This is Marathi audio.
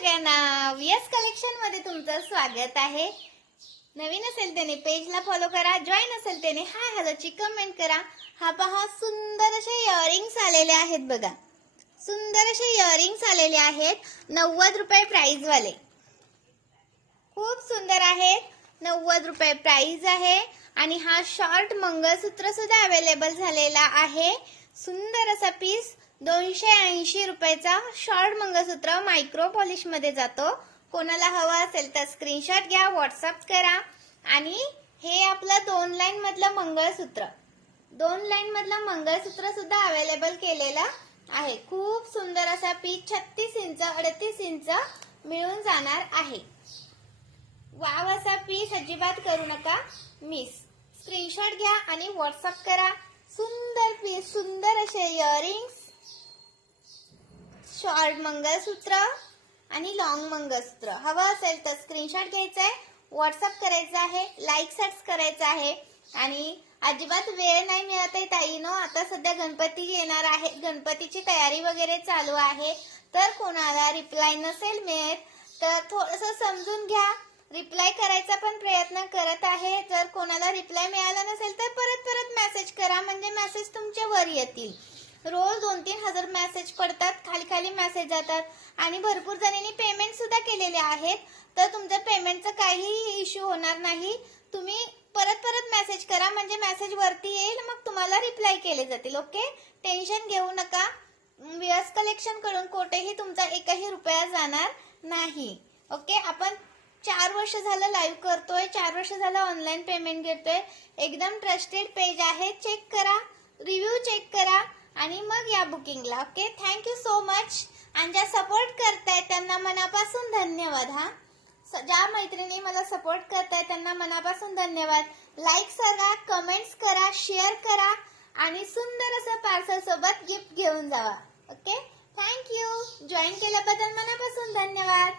सगळ्यांना व्हीएस कलेक्शन मध्ये तुमचं स्वागत आहे। नवीन असेल त्याने पेजला फॉलो करा, जॉईन असेल त्याने हाय हॅलोची कमेंट करा। हा पहा सुंदर असे इयरिंग्स आलेले आहेत बघा, सुंदर असे इयरिंग्स आलेले आहेत 90 रुपये प्राइस वाले, खूप सुंदर आहेत। 90 रुपये प्राइस आहे आणि हा शॉर्ट मंगळसूत्र सुद्धा अवेलेबल झालेला आहे। सुंदर असा पीस 280 रुपयाचा शॉर्ट मंगळसूत्र मायक्रो पॉलिश मध्ये जातो। कोणाला हवा असेल तर स्क्रीनशॉट घ्या, व्हॉट्सअप करा। आणि हे आपलं 2 लाईन मधलं मंगळसूत्र, 2 लाईन मधलं मंगळसूत्र सुद्धा अवेलेबल केलेला आहे। खूप सुंदर असा पीस 36 इंच 38 इंच मिळून जाणार आहे। वाव असा पीस अजिबात करू नका मिस। स्क्रीनशॉट घ्या आणि व्हॉट्सअप करा। सुंदर पीस, सुंदर असे इयरिंग्स, शॉर्ट मंगळसूत्र आणि लॉंग मंगळसूत्र हवा असेल तर स्क्रीनशॉट घ्यायचा आहे, व्हॉट्सअप करायचा आहे, लाईक सर्च करायचा आहे। आणि अजिबात वेळ नाही मिळत आहे ताईनो, आता सध्या गणपती येणार आहे, गणपतीची तयारी वगैरे चालू आहे। तर कोणाला रिप्लाय नसेल मिळत तर थोडंसं समजून घ्या, रिप्लाय करायचा पण प्रयत्न करत आहे। जर कोणाला रिप्लाय मिळाला नसेल तर परत परत मेसेज करा, म्हणजे मेसेज तुमच्या वर येतील। रोज 2-3 हजार मेसेज पडतात, खाली खाली मेसेज जातात आणि भरपूर जणांनी पेमेंट सुद्धा केलेले आहेत। तर तुमच्या पेमेंटचा काही इश्यू होणार नाही। तुम्ही परत परत मेसेज करा, म्हणजे मेसेज वरती येईल, मग तुम्हाला रिप्लाय केले जातील। ओके, टेन्शन घेऊ नका। व्हीएस कलेक्शन कडून कोठेही तुमचा एकही रुपया जाणार नाही। ओके, आपण 4 वर्ष झालं लाईव्ह करतोय, 4 वर्ष झालं ऑनलाईन पेमेंट घेतोय। एकदम ट्रस्टेड पेज आहे, चेक करा, रिव्ह्यू चेक करा आणि मग या बुकिंगला। Okay, thank you so much. आणि ज्या सपोर्ट करतायत त्यांना मनापासून धन्यवाद। हा, ज्या मैत्रिणी मला सपोर्ट करतायत त्यांना मनापासून धन्यवाद। लाईक करा, कमेंट्स करा, शेअर करा आणि सुंदर असं पार्सल सोबत गिफ्ट घेऊन जावा। Okay, thank you. जॉईन केल्याबद्दल मनापासून धन्यवाद।